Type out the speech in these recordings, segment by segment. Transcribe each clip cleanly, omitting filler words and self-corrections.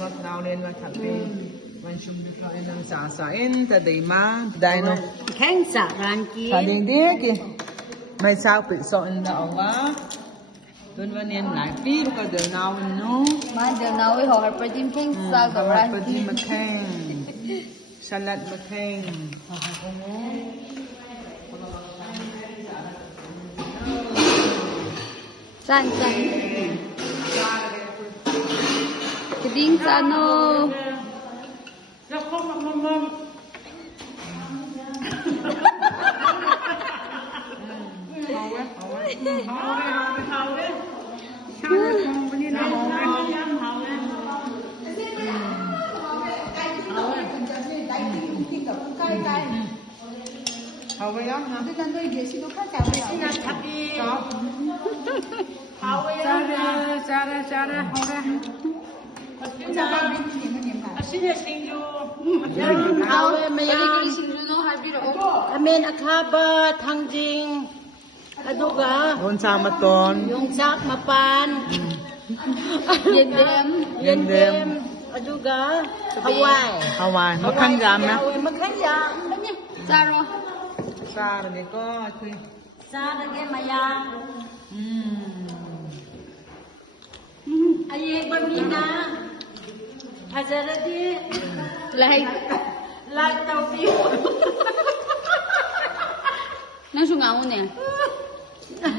wat nou len wat hat be man shum de kla en sa en ta dei ma dai no แข้งสะรานกี ta dei de ke mai sao pe so en da wa don wa nen nai pi ko de now no มาเดี๋ยวนาไว้หอประดิมแข้งสะกับราน ป กี ฏิมาแข่งสลัดมาแข่ง จันกระดิ่งจานโน แล้วคงมองเอาไว้เอาไว้เอาไว้ชาเลยมองไปนี่นะมองไปเอาไว้เอาไว้เอาไว้ยังนะที่กันด้วยเดี๋ยวสิลูกค้าจะไปที่นั่นทักอีเอาไว้ยังนะจ้าเอาไว้เอาไม่ยังกริสิลูโนฮาบิโรอเมนอาคาบะทางจริงอะดูกะ โดนชามาตอน ยงจักมาปานเย็นเดมอะดูกะฮาวาย มาขั้นยามนะ มาขันยามนี่จาโร ชาเดี๋ยวก็คือ จาระเกมายาaye bamina hazarati like tau piu nang su ngau ne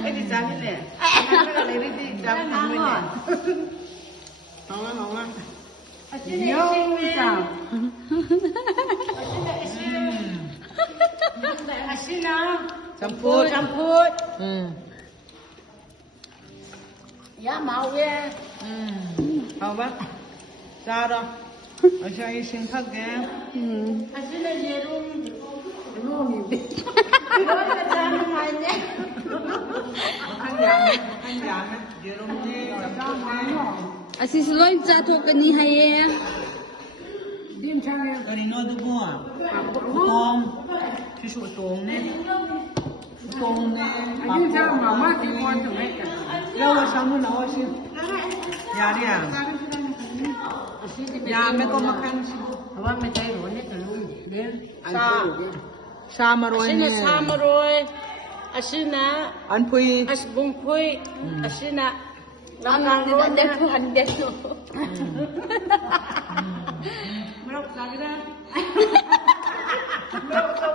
ไอ้ดิจานนี่แหละอะไรดิจานทำไว้เนี่ยเอาละเดี๋ยวจ้าจำพูดya mau ye เอาปะจ้าดอกเอาใช้ชิมผักแกง asina yerum rumi ba jam mai ne ขั้นยามนะเดี๋ยวลงนี่จำพูดนะ asis loin cha to kani haye ก็นี่นวดบัวตองที่สุดตรงเนี่ยตรงเนี่ยอันนี้จะมาว่าที่คนตรงไหนกันแล้วว่าซ้ำนู่นเอาสิยาเนี่ยยาไม่ก็มาคันสิเพราะว่าไม่ใจหรอเนี่ยจะลุยเลี้ยงชามารวยเนี่ย asina samaroi asina อันพุย asbung pui asina Ang ande ko. Melok lagi dah.